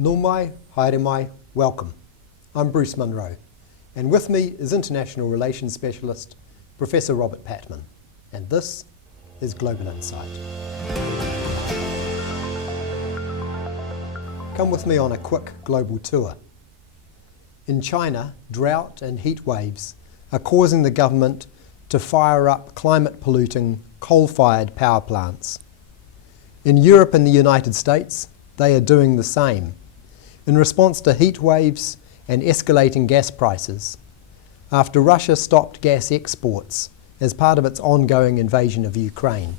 Nō mai, haere mai, welcome. I'm Bruce Munro, and with me is International Relations Specialist, Professor Robert Patman, and this is Global Insight. Come with me on a quick global tour. In China, drought and heat waves are causing the government to fire up climate-polluting coal-fired power plants. In Europe and the United States, they are doing the same in response to heat waves and escalating gas prices, after Russia stopped gas exports as part of its ongoing invasion of Ukraine.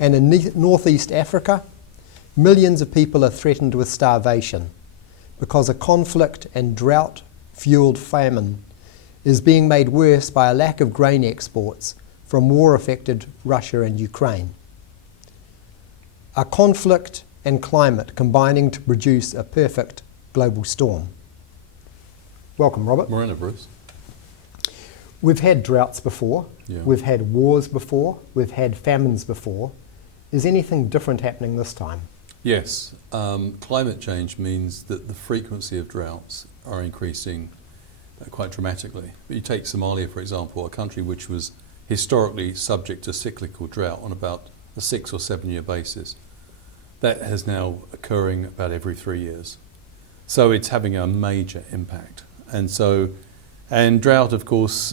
And in northeast Africa, millions of people are threatened with starvation because a conflict and drought-fueled famine is being made worse by a lack of grain exports from war-affected Russia and Ukraine. A conflict and climate combining to produce a perfect global storm. Welcome, Robert. Morena, Bruce. We've had droughts before, Yeah. We've had wars before, we've had famines before. Is anything different happening this time? Yes, climate change means that the frequency of droughts are increasing quite dramatically. You take Somalia, for example, a country which was historically subject to cyclical drought on about a 6 or 7 year basis. That is now occurring about every 3 years. So it's having a major impact. And drought, of course,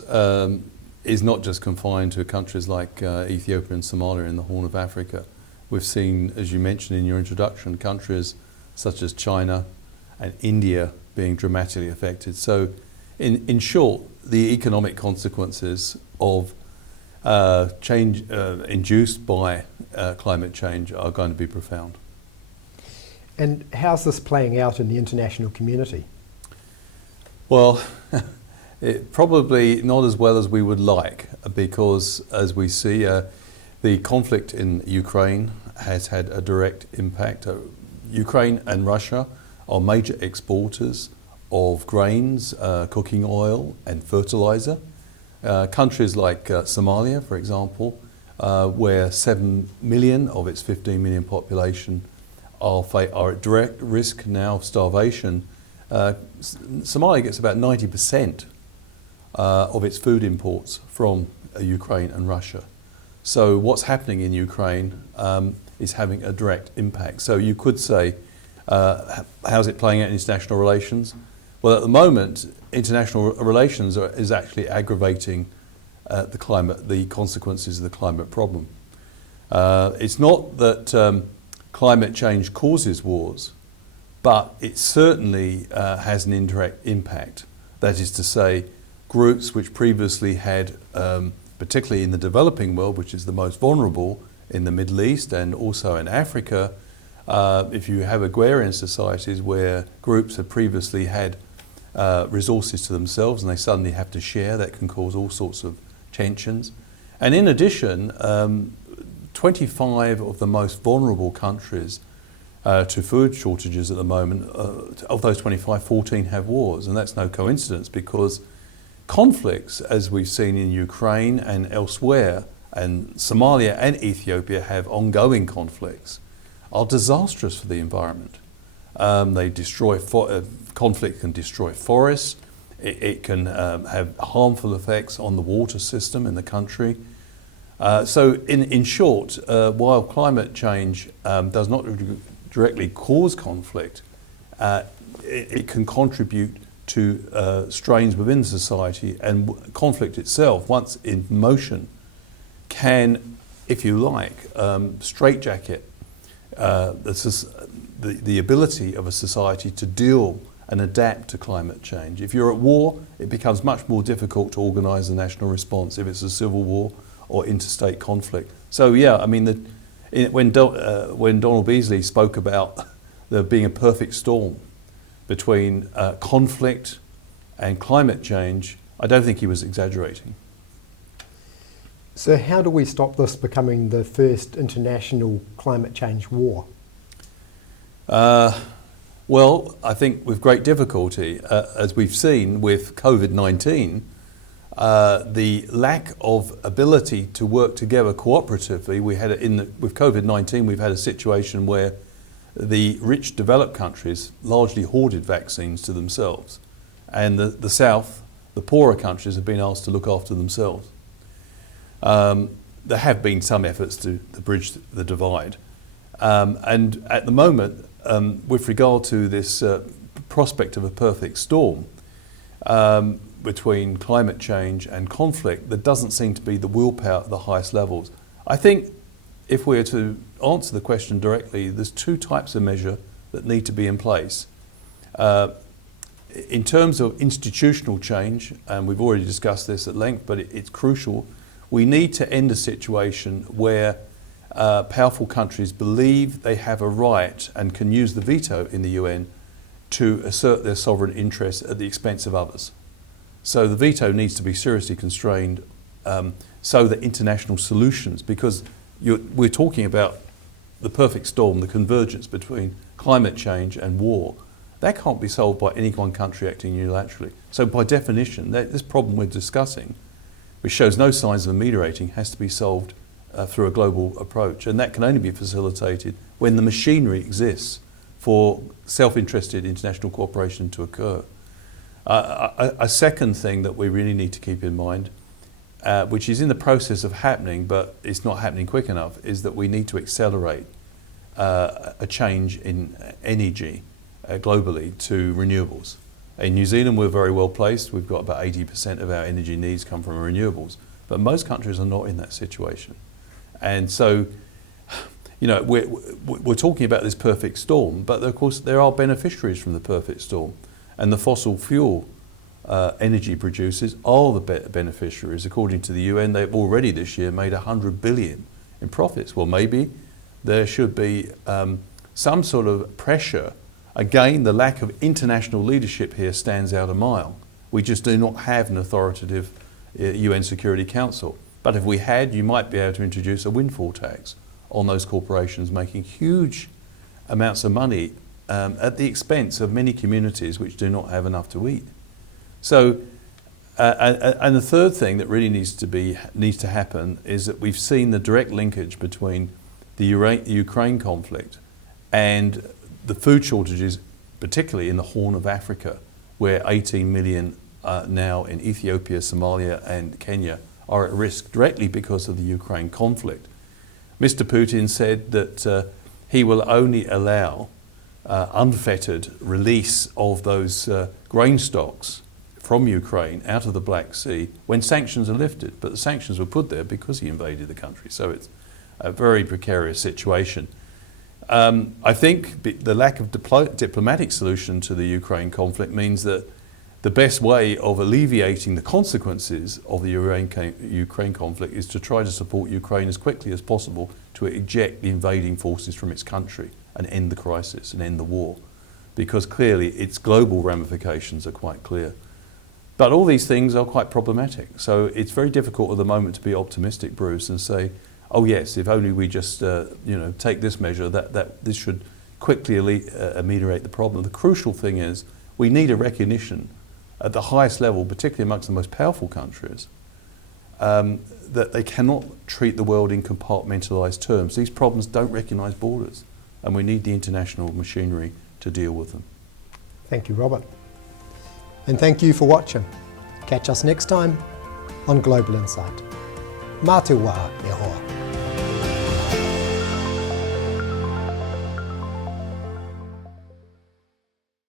is not just confined to countries like Ethiopia and Somalia in the Horn of Africa. We've seen, as you mentioned in your introduction, countries such as China and India being dramatically affected. So in short, the economic consequences of change induced by climate change are going to be profound. And how's this playing out in the international community? Well, probably not as well as we would like, because as we see, the conflict in Ukraine has had a direct impact. Ukraine and Russia are major exporters of grains, cooking oil and fertilizer. Countries like Somalia, for example, where 7 million of its 15 million population are at direct risk now of starvation. Somalia gets about 90% of its food imports from Ukraine and Russia. So what's happening in Ukraine is having a direct impact. So you could say, how's it playing out in international relations? Well, at the moment, international relations is actually aggravating the consequences of the climate problem. It's not that climate change causes wars, but it certainly has an indirect impact. That is to say, groups which previously had, particularly in the developing world, which is the most vulnerable in the Middle East and also in Africa, if you have agrarian societies where groups have previously had resources to themselves and they suddenly have to share, that can cause all sorts of tensions. And in addition, 25 of the most vulnerable countries to food shortages at the moment, of those 25, 14 have wars, and that's no coincidence, because conflicts, as we've seen in Ukraine and elsewhere, and Somalia and Ethiopia have ongoing conflicts, are disastrous for the environment. They destroy, conflict can destroy forests, it can have harmful effects on the water system in the country. So in short, while climate change does not directly cause conflict, it can contribute to strains within society, and conflict itself, once in motion, can, if you like, straitjacket the ability of a society to deal and adapt to climate change. If you're at war, it becomes much more difficult to organise a national response if it's a civil war or interstate conflict. So yeah, I mean, when Donald Beasley spoke about there being a perfect storm between conflict and climate change, I don't think he was exaggerating. So how do we stop this becoming the first international climate change war? Well, I think with great difficulty, as we've seen with COVID-19, the lack of ability to work together cooperatively. With COVID-19, we've had a situation where the rich developed countries largely hoarded vaccines to themselves, and the South, the poorer countries, have been asked to look after themselves. There have been some efforts to bridge the divide, and at the moment, with regard to this prospect of a perfect storm between climate change and conflict, there doesn't seem to be the willpower at the highest levels. I think if we are to answer the question directly, there's two types of measure that need to be in place. In terms of institutional change, and we've already discussed this at length, but it's crucial, we need to end a situation where powerful countries believe they have a right and can use the veto in the UN to assert their sovereign interests at the expense of others. So the veto needs to be seriously constrained so that international solutions, because we're talking about the perfect storm, the convergence between climate change and war, that can't be solved by any one country acting unilaterally. So by definition, this problem we're discussing, which shows no signs of ameliorating, has to be solved through a global approach. And that can only be facilitated when the machinery exists for self-interested international cooperation to occur. A second thing that we really need to keep in mind, which is in the process of happening, but it's not happening quick enough, is that we need to accelerate a change in energy globally to renewables. In New Zealand, we're very well placed. We've got about 80% of our energy needs come from renewables, but most countries are not in that situation. And so, you know, we're talking about this perfect storm, but of course there are beneficiaries from the perfect storm, and the fossil fuel energy producers are the beneficiaries. According to the UN, they've already this year made 100 billion in profits. Well, maybe there should be some sort of pressure. Again, the lack of international leadership here stands out a mile. We just do not have an authoritative UN Security Council. But if we had, you might be able to introduce a windfall tax on those corporations making huge amounts of money at the expense of many communities which do not have enough to eat. So, and the third thing that really needs to happen is that we've seen the direct linkage between the Ukraine conflict and the food shortages, particularly in the Horn of Africa, where 18 million now in Ethiopia, Somalia and Kenya are at risk directly because of the Ukraine conflict. Mr. Putin said that he will only allow unfettered release of those grain stocks from Ukraine out of the Black Sea when sanctions are lifted. But the sanctions were put there because he invaded the country. So it's a very precarious situation. I think the lack of diplomatic solution to the Ukraine conflict means that the best way of alleviating the consequences of the Ukraine conflict is to try to support Ukraine as quickly as possible to eject the invading forces from its country and end the crisis and end the war, because clearly its global ramifications are quite clear. But all these things are quite problematic. So it's very difficult at the moment to be optimistic, Bruce, and say, oh yes, if only we just take this measure, that this should quickly ameliorate the problem. The crucial thing is we need a recognition at the highest level, particularly amongst the most powerful countries, that they cannot treat the world in compartmentalised terms. These problems don't recognise borders, and we need the international machinery to deal with them. Thank you, Robert. And thank you for watching. Catch us next time on Global Insight. Mā te wā e hoa.